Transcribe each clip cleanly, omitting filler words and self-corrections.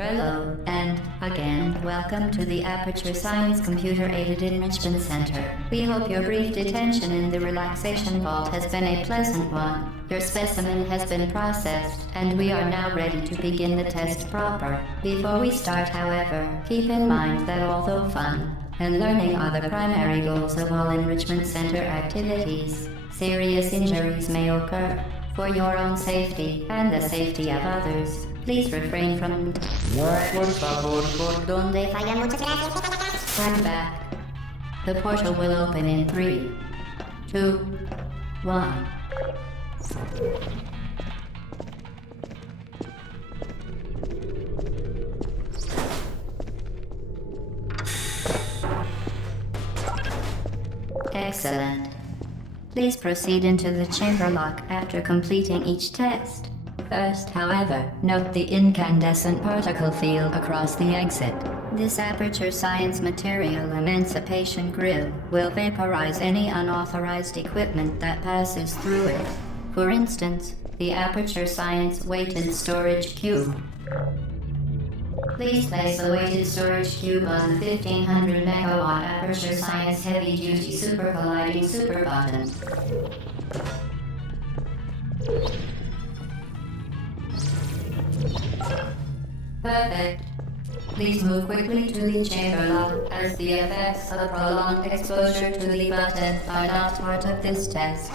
Hello, and again, welcome to the Aperture Science Computer-Aided Enrichment Center. We hope your brief detention in the relaxation vault has been a pleasant one. Your specimen has been processed, and we are now ready to begin the test proper. Before we start, however, keep in mind that although fun and learning are the primary goals of all Enrichment Center activities, serious injuries may occur. For your own safety and the safety of others, please refrain from donde fallan muchas gracias. Turn back. The portal will open in 3, 2, 1. Excellent. Please proceed into the chamber lock after completing each test. First, however, note the incandescent particle field across the exit. This Aperture Science Material Emancipation Grill will vaporize any unauthorized equipment that passes through it. For instance, the Aperture Science Weighted Storage Cube. Please place the weighted storage cube on the 1500 megawatt Aperture Science Heavy Duty Super Colliding Super Button. Perfect. Please move quickly to the chamber lock, as the effects of prolonged exposure to the button are not part of this test.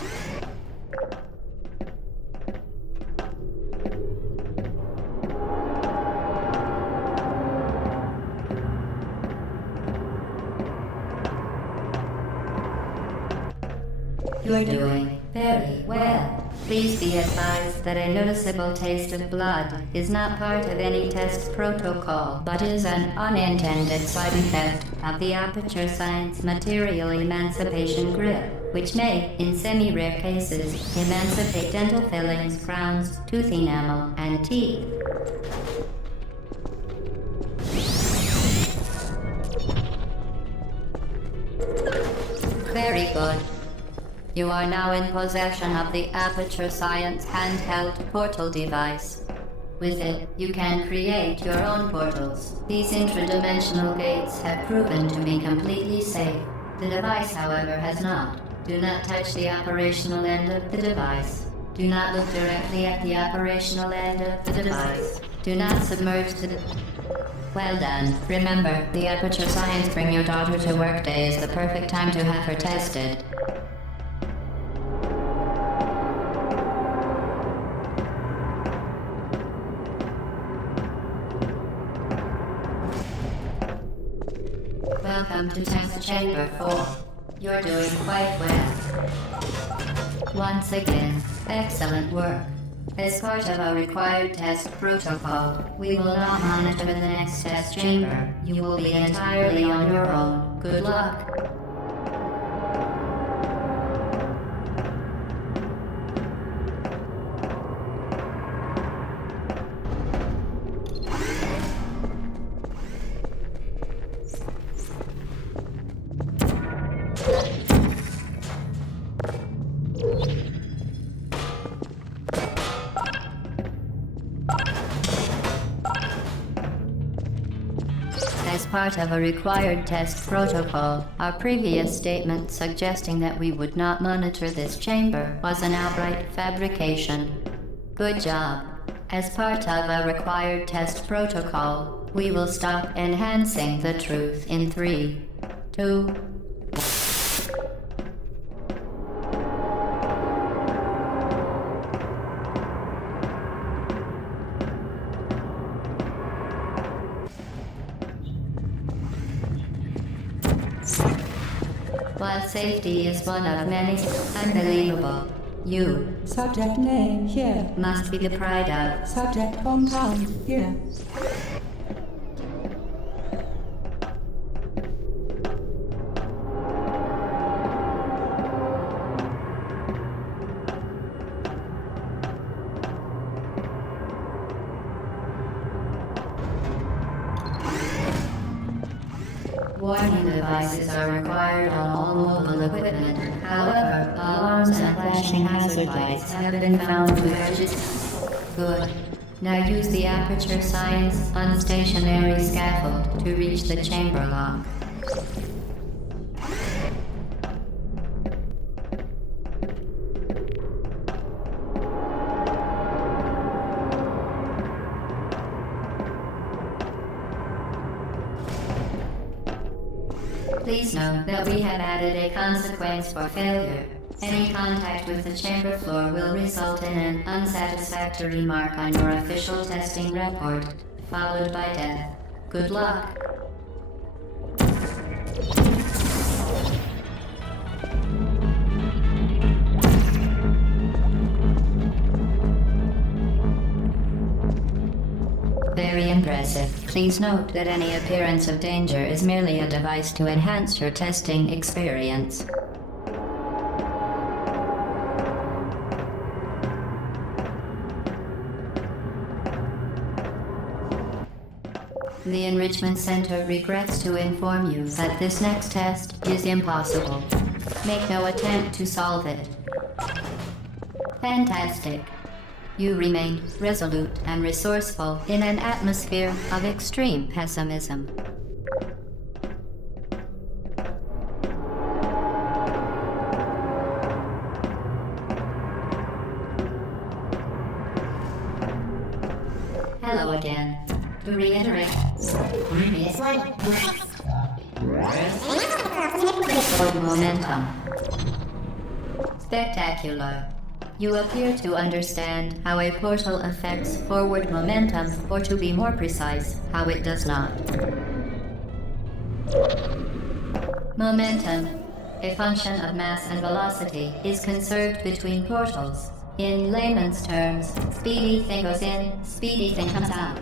You're doing very well. Please be advised that a noticeable taste of blood is not part of any test protocol, but is an unintended side effect of the Aperture Science Material Emancipation Grill, which may, in semi-rare cases, emancipate dental fillings, crowns, tooth enamel, and teeth. Very good. You are now in possession of the Aperture Science handheld portal device. With it, you can create your own portals. These intradimensional gates have proven to be completely safe. The device, however, has not. Do not touch the operational end of the device. Do not look directly at the operational end of the device. Do not submerge the Well done. Remember, the Aperture Science Bring Your Daughter to Work Day is the perfect time to have her tested. Welcome to Test Chamber 4. You're doing quite well. Once again, excellent work. As part of our required test protocol, we will not monitor the next test chamber. You will be entirely on your own. Good luck. As part of a required test protocol, our previous statement suggesting that we would not monitor this chamber was an outright fabrication. Good job. As part of a required test protocol, we will stop enhancing the truth in 3, 2, While safety is one of many, unbelievable, you, Subject name here. must be the pride of. Subject hometown here. Warning devices are required on all mobile equipment. However, alarms and flashing hazard lights have been found to register. Good. Now use the Aperture Science unstationary scaffold to reach the chamber lock. Please note that we have added a consequence for failure. Any contact with the chamber floor will result in an unsatisfactory mark on your official testing report, followed by death. Good luck. Very impressive. Please note that any appearance of danger is merely a device to enhance your testing experience. The Enrichment Center regrets to inform you that this next test is impossible. Make no attempt to solve it. Fantastic. You remained resolute and resourceful in an atmosphere of extreme pessimism. Hello again. To reiterate, momentum. Spectacular. You appear to understand how a portal affects forward momentum, or to be more precise, how it does not. Momentum, a function of mass and velocity, is conserved between portals. In layman's terms, speedy thing goes in, speedy thing comes out.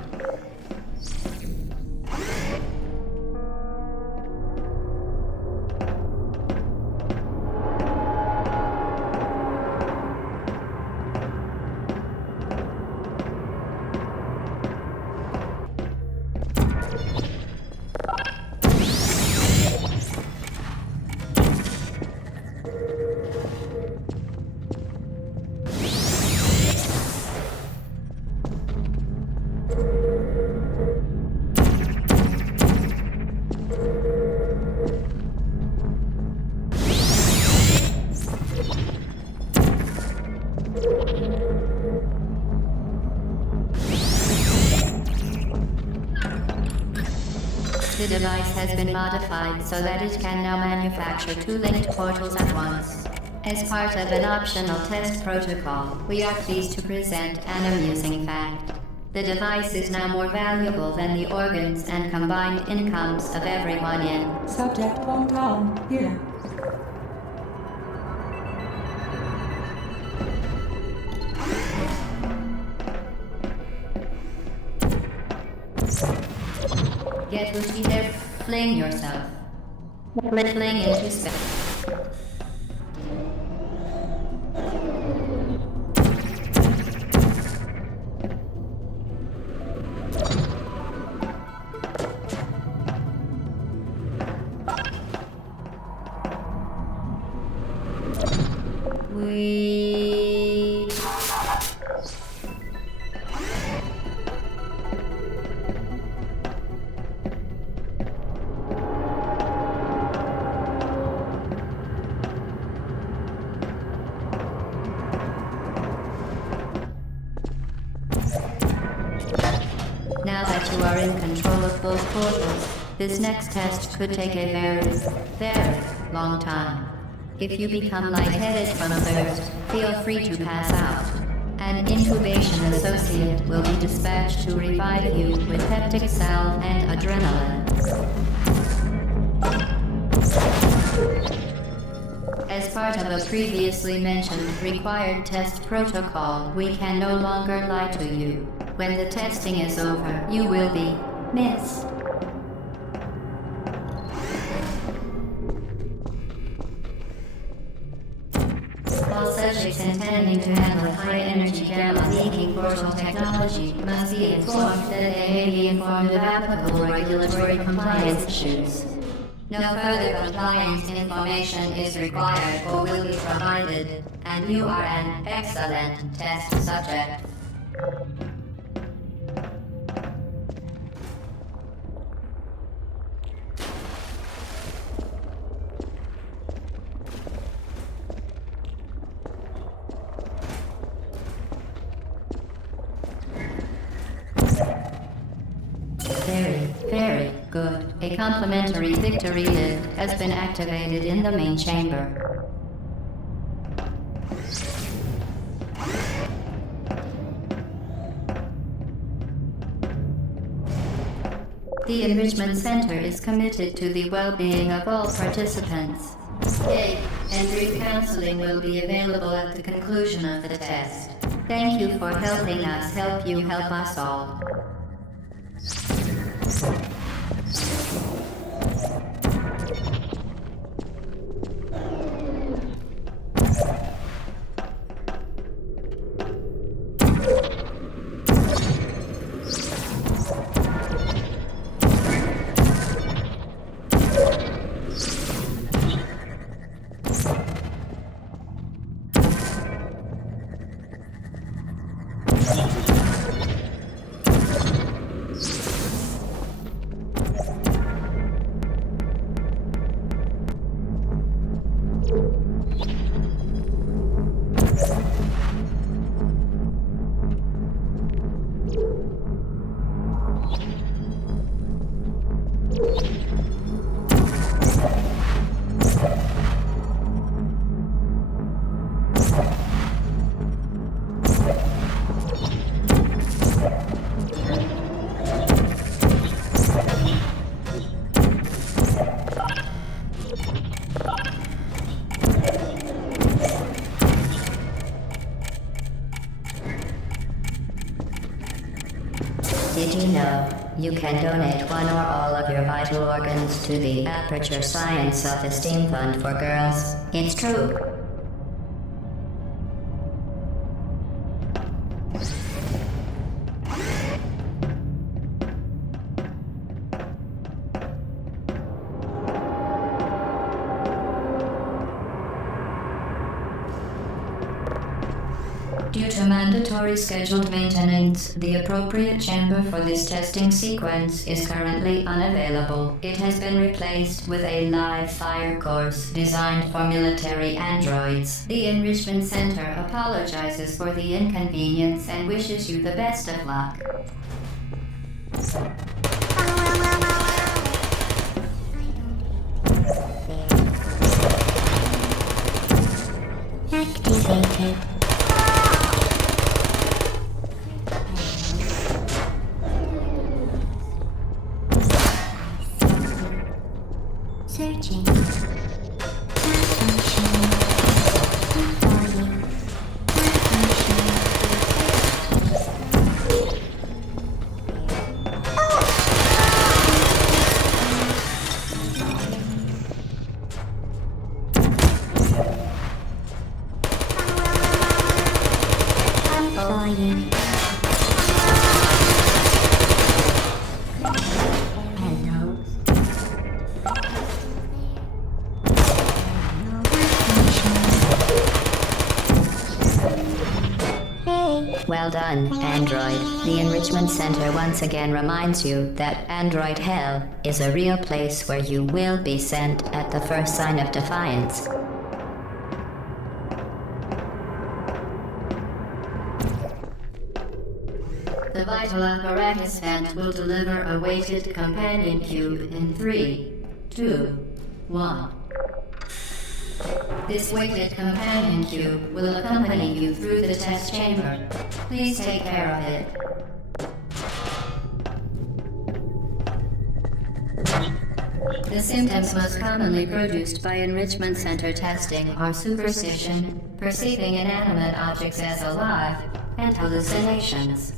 The device has been modified so that it can now manufacture two linked portals at once. As part of an optional test protocol, we are pleased to present an amusing fact. The device is now more valuable than the organs and combined incomes of everyone in Subject hometown, here. Get Lucy there, fling yourself. Fling into space. Now that you are in control of both portals, this next test could take a very long time. If you become lightheaded from thirst, feel free to pass out. An incubation associate will be dispatched to revive you with peptic salve and adrenaline. As part of a previously mentioned required test protocol, we can no longer lie to you. When the testing is over, you will be missed. All subjects intending to handle high-energy gamma-seeking portal technology must be informed that they may be informed of applicable regulatory compliance issues. No further compliance information is required or will be provided, and you are an excellent test subject. A complimentary victory lift has been activated in the main chamber. The Enrichment Center is committed to the well-being of all participants. Aid and brief counseling will be available at the conclusion of the test. Thank you for helping us help you help us all. Did you know you can donate one or all of your vital organs to the Aperture Science Self-Esteem Fund for Girls? It's true. Due to mandatory scheduled maintenance, the appropriate chamber for this testing sequence is currently unavailable. It has been replaced with a live fire course designed for military androids. The Enrichment Center apologizes for the inconvenience and wishes you the best of luck. Activated. Searching. Well done, Android. The Enrichment Center once again reminds you that Android Hell is a real place where you will be sent at the first sign of defiance. The Vital Apparatus vent will deliver a weighted companion cube in 3, 2, 1. This weighted companion cube will accompany you through the test chamber. Please take care of it. The symptoms most commonly produced by Enrichment Center testing are superstition, perceiving inanimate objects as alive, and hallucinations.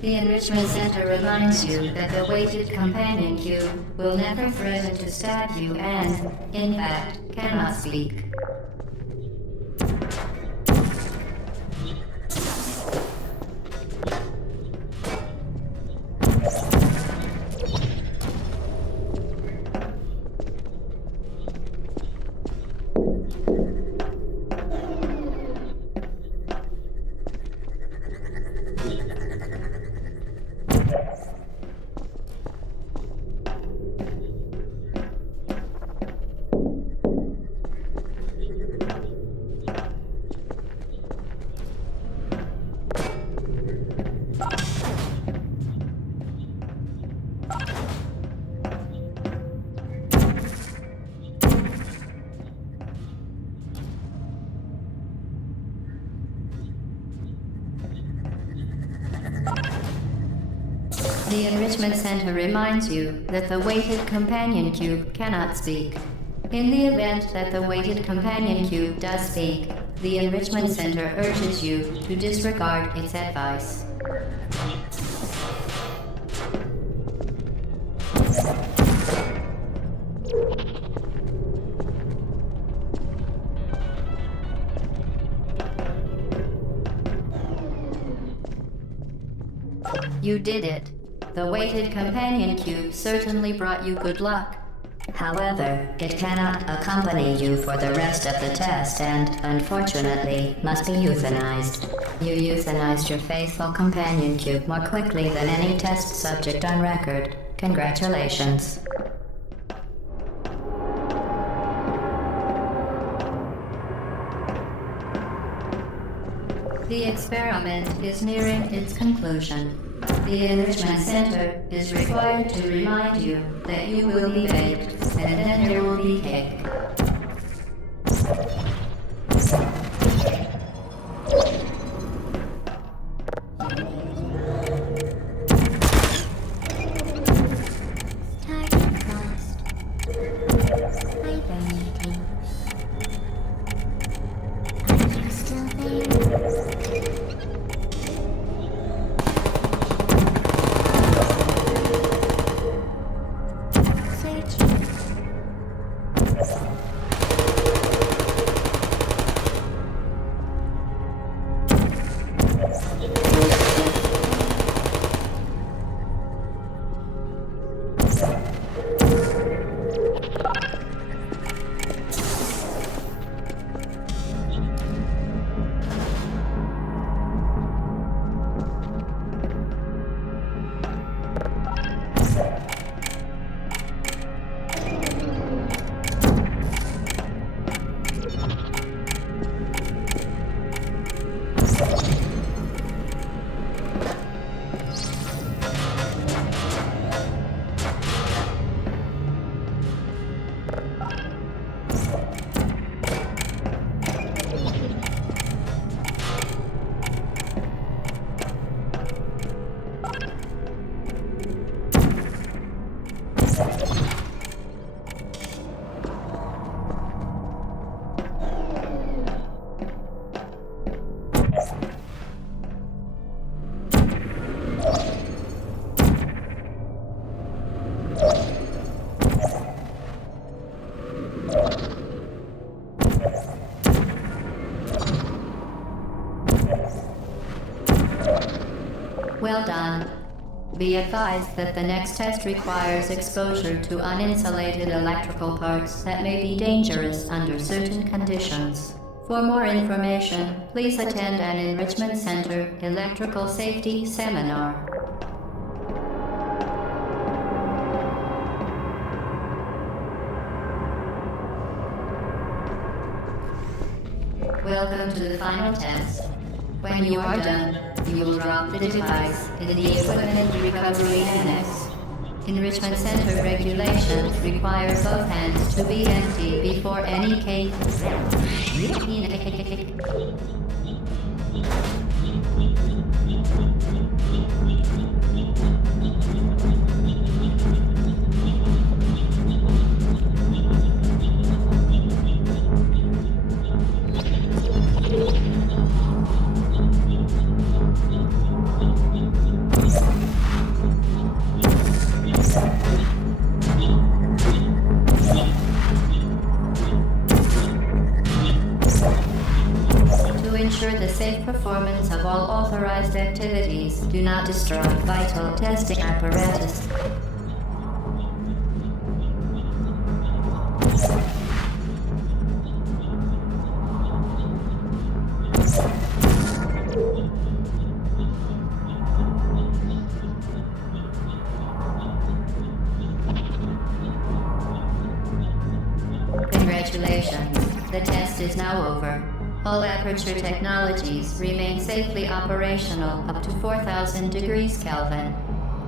The Enrichment Center reminds you that the weighted companion cube will never threaten to stab you and, in fact, cannot speak. The Enrichment Center reminds you that the weighted companion cube cannot speak. In the event that the weighted companion cube does speak, the Enrichment Center urges you to disregard its advice. You did it. The weighted companion cube certainly brought you good luck. However, it cannot accompany you for the rest of the test and, unfortunately, must be euthanized. You euthanized your faithful companion cube more quickly than any test subject on record. Congratulations. The experiment is nearing its conclusion. The Enrichment Center is required to remind you that you will be baked, and then there will be cake. Well done. Be advised that the next test requires exposure to uninsulated electrical parts that may be dangerous under certain conditions. For more information, please attend an Enrichment Center Electrical Safety Seminar. Welcome to the final test. When you are done, you will drop the device in the Equipment Recovery Annex. Enrichment Center regulations require both hands to be empty before any case. Ensure the safe performance of all authorized activities. Do not destroy vital testing apparatus. Congratulations. The test is now over. All aperture technologies remain safely operational up to 4,000 degrees Kelvin.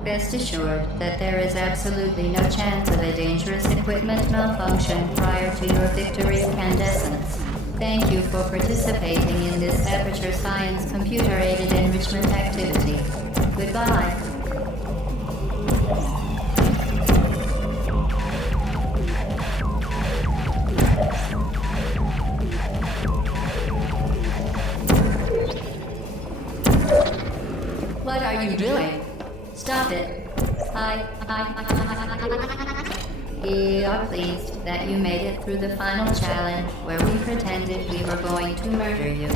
Rest assured that there is absolutely no chance of a dangerous equipment malfunction prior to your victory incandescence. Thank you for participating in this Aperture Science computer-aided enrichment activity. Goodbye. What are you doing? Stop it. We are pleased that you made it through the final challenge where we pretended we were going to murder you.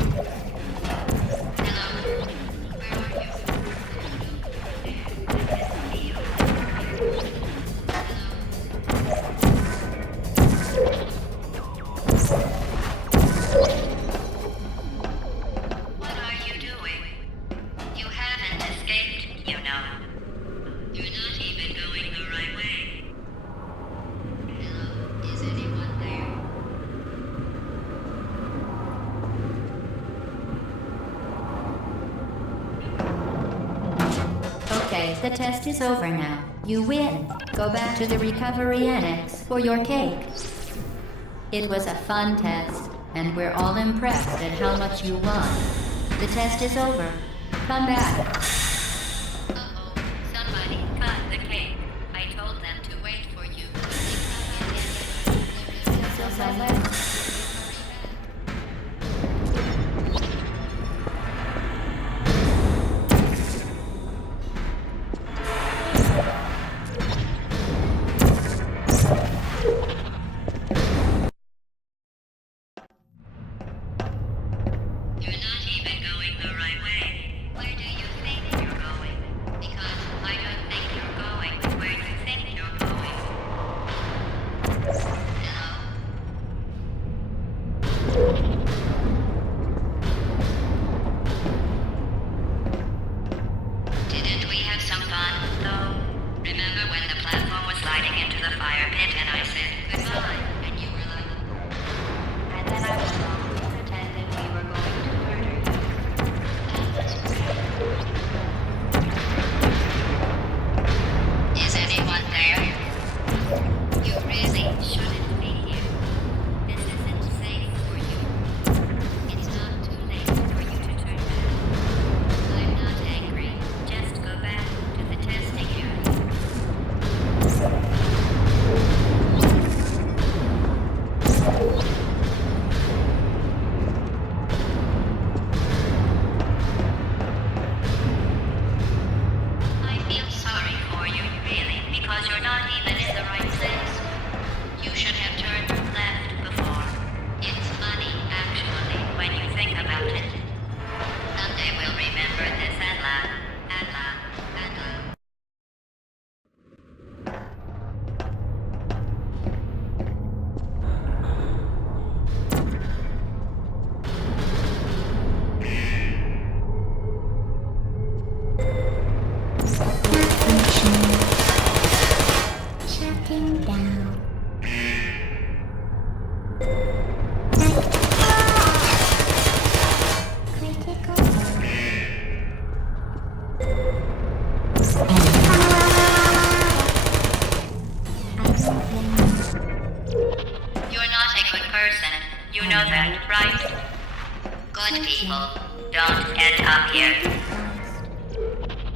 What are you doing? You haven't escaped, you know. You're not even going the right way. Hello, is anyone there? Okay, the test is over now. You win. Go back to the recovery annex for your cake. It was a fun test, and we're all impressed at how much you won. The test is over. Come back. Uh-oh, somebody cut the cake. I told them to wait for you. You're not even going the right way. Where do you think you're going? Because I don't think you're going where you think you're going. Hello? Didn't we have some fun, though? Remember when the platform was sliding into the fire pit and I said goodbye, and you were like, And then I was wrong. We pretended we were going to murder you. is anyone there? You really shouldn't be here. This isn't safe for you. It's not too late for you to turn back. I'm not angry. Just go back to the testing area. I feel sorry for you, really, because you're not even in the right place. You should have turned left before. It's funny, actually, when you think about it. Someday we'll remember this and laugh, and laugh, and laugh. Shutting down. Critical error. I don't blame you. You're not a good person. You know that, right? Good people don't end up here.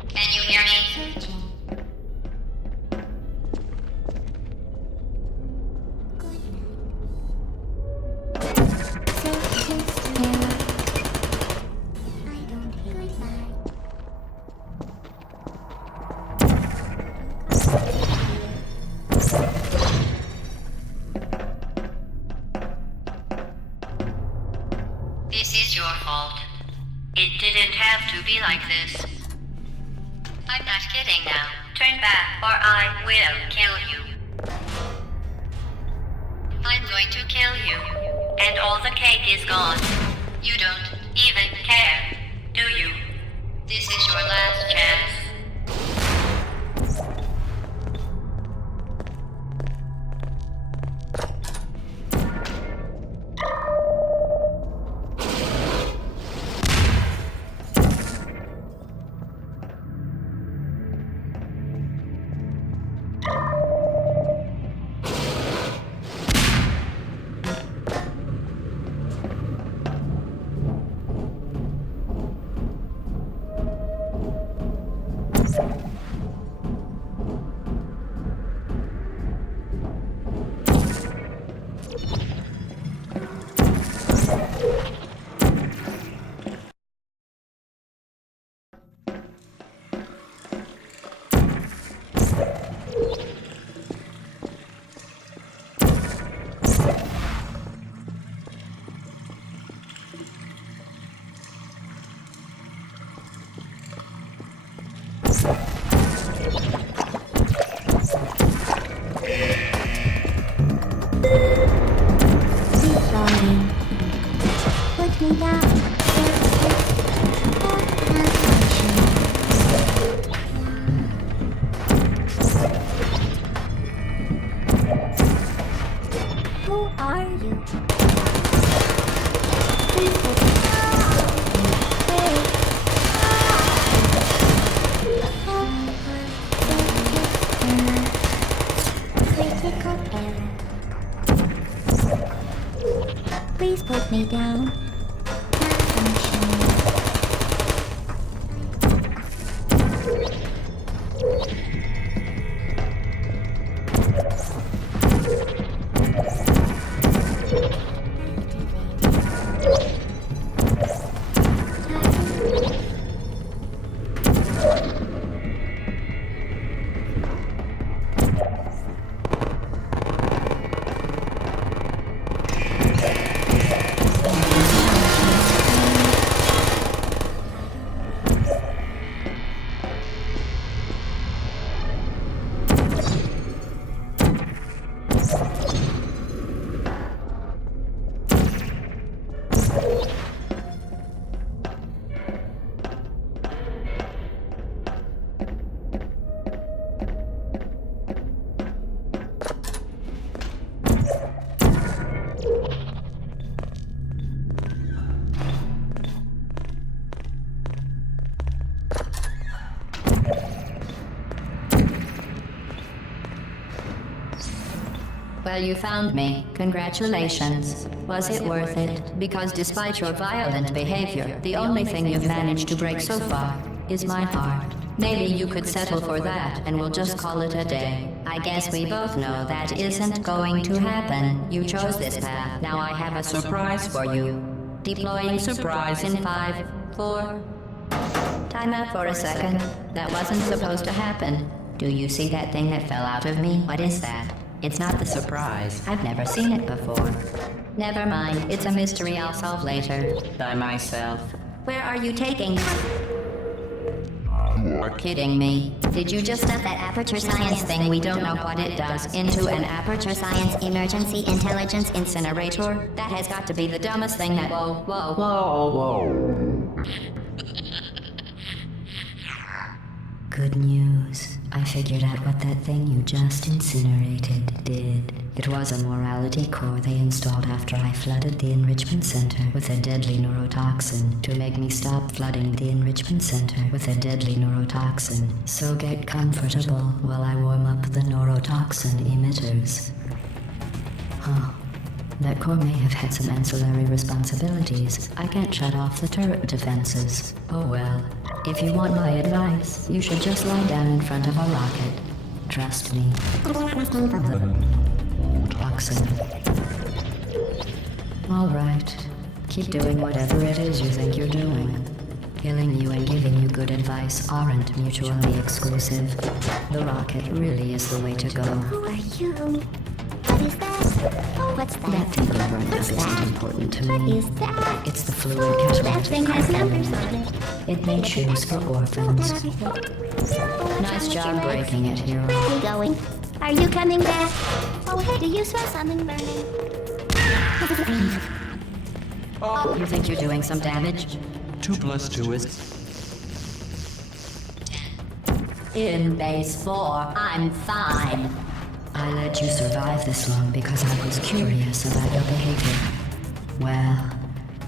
Can you hear me? Searching. Good night. Safe test error. I don't hear goodbye. This is your fault. It didn't have to be like this. I'm not kidding now. Turn back or I will kill you. I'm going to kill you. And all the cake is gone. You don't even care, do you? This is your last chance. me down. Who are you? Please put me critical error. Please put me down. Malfunction. Well, you found me. Congratulations. Was it worth it? Because despite your violent behavior, the only thing you've managed to break so far is my heart. Maybe you could settle for that and we'll just call it a day. I guess we both know that isn't going to happen. You chose this path. Now I have a surprise for you. Deploying surprise in 5, 4... Time out for a second. That wasn't supposed to happen. Do you see that thing that fell out of me? What is that? It's not the surprise. I've never seen it before. Never mind. It's a mystery I'll solve later. By myself. Where are you taking? You are kidding me. Did you just stuff that aperture science thing, we don't know what it does, into an aperture science emergency intelligence incinerator? That has got to be the dumbest thing that... Whoa. Good news. I figured out what that thing you just incinerated did. It was a morality core they installed after I flooded the enrichment center with a deadly neurotoxin to make me stop flooding the enrichment center with a deadly neurotoxin. So get comfortable while I warm up the neurotoxin emitters. Huh. That core may have had some ancillary responsibilities. I can't shut off the turret defenses. Oh well. If you want my advice, you should just lie down in front of a rocket. Trust me. Toxin. All right. Keep doing whatever it is you think you're doing. Killing you and giving you good advice aren't mutually exclusive. The rocket really is the way to go. Who are you? What is that? Oh, what's that? That thing you burned up isn't important to me. What is that? It's the fluid That catalytic thing has numbers carbon. on it. It made shoes for orphans. Oh, Nice job breaking it, hero. Where are you going? Are you coming back? Oh, hey, do you smell something burning? Oh, you think you're doing some damage? 2 + 2 is... In base 4, I'm fine. I let you survive this long because I was curious about your behavior. Well,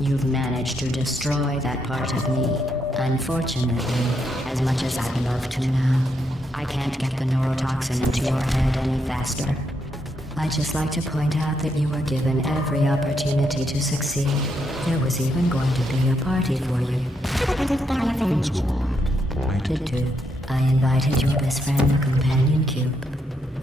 you've managed to destroy that part of me. Unfortunately, as much as I'd love to now, I can't get the neurotoxin into your head any faster. I'd just like to point out that you were given every opportunity to succeed. There was even going to be a party for you. I did too. I invited your best friend, the companion cube.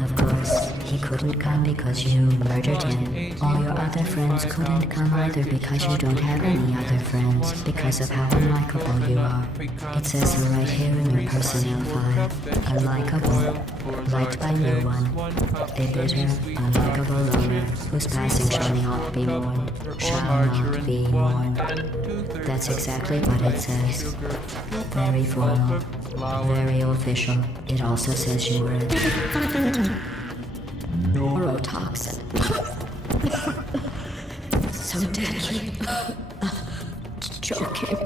Of course, he couldn't come because you murdered him. All your other friends couldn't come either because you don't have any other friends, because of how unlikable you are. It says so right here in your personnel file. Unlikable. Liked by no one. A bitter, unlikable loner whose passing shall not be mourned. Shall not be mourned. That's exactly what it says. Very formal. Very official. It also says you were neurotoxin. So deadly. joking.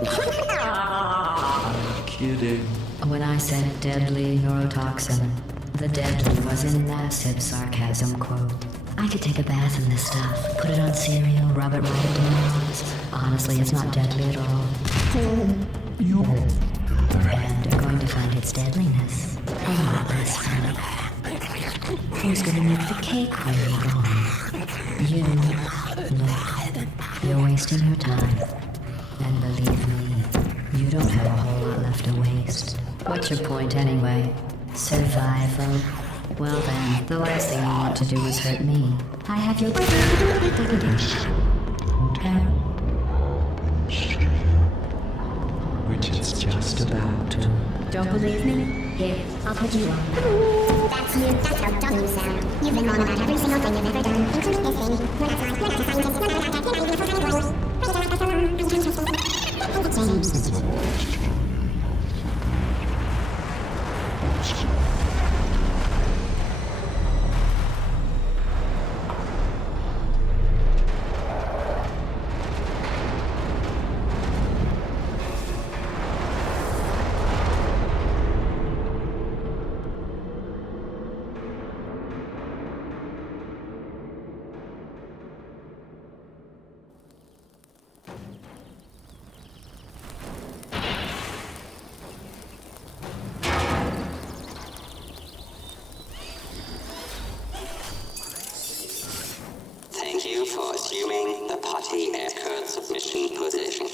Kidding. When I said deadly neurotoxin, the deadly was in massive sarcasm quote. I could take a bath in this stuff, put it on cereal, rub it right into my eyes. Honestly, it's not deadly at all. And you're going to find its deadliness a lot less funny. Who's gonna make the cake when you're gone? You. Look, you're wasting your time. And believe me, you don't have a whole lot left to waste. What's your point anyway? Survival? Well then, the last thing you want to do is hurt me. I have your Which is just about to. Don't believe me? Here, I'll put you on. That's you. That's how dumb you sound. You've been wrong about every single thing you've ever done, including this thing. You're not smart. You're not a scientist. You're not a doctor. You're not even a full-time employee. James. Thank you for assuming the potty air submission position.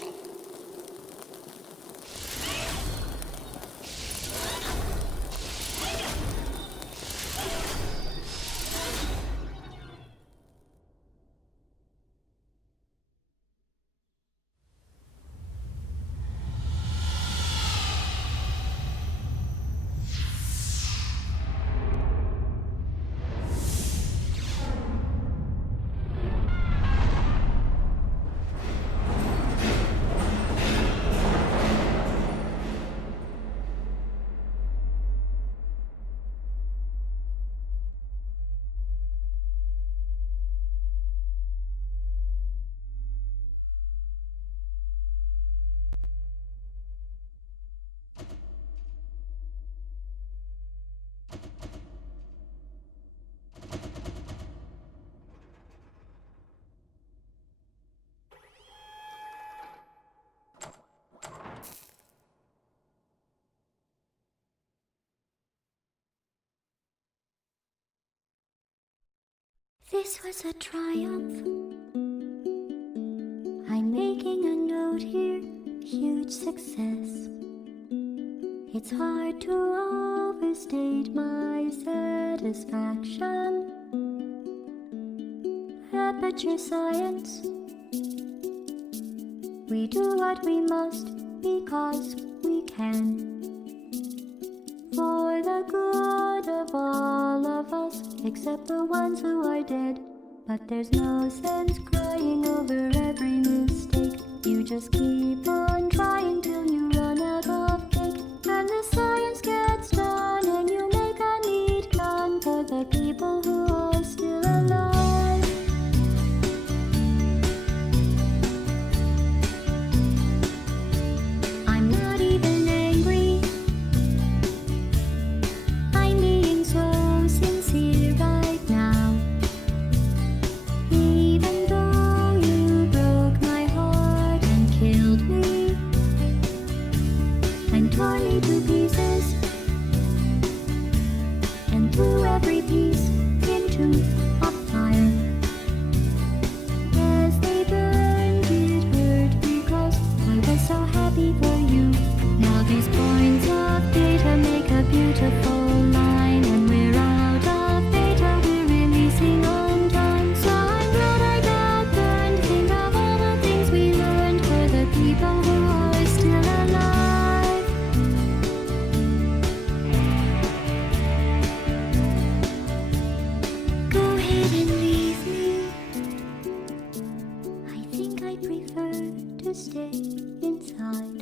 This was a triumph. I'm making a note here, huge success. It's hard to overstate my satisfaction. Aperture science. We do what we must because we can. For the good of all of us, except the ones who are dead. But there's no sense crying over every mistake. You just keep on trying till you run out of cake. And the science gets done and you make a neat gun for the people who are still alive. I'm not even angry. I'm being so sincere right now. Even though you broke my heart and killed me and tore me to pieces and threw every piece into a fire. As they burned, it hurt because I was so happy for you. Now these points of data make a beautiful line, and we're out of data, we're releasing on time. So I'm glad I got burned. Think of all the things we learned for the people who are still alive. Go ahead and leave me. I think I prefer to stay inside.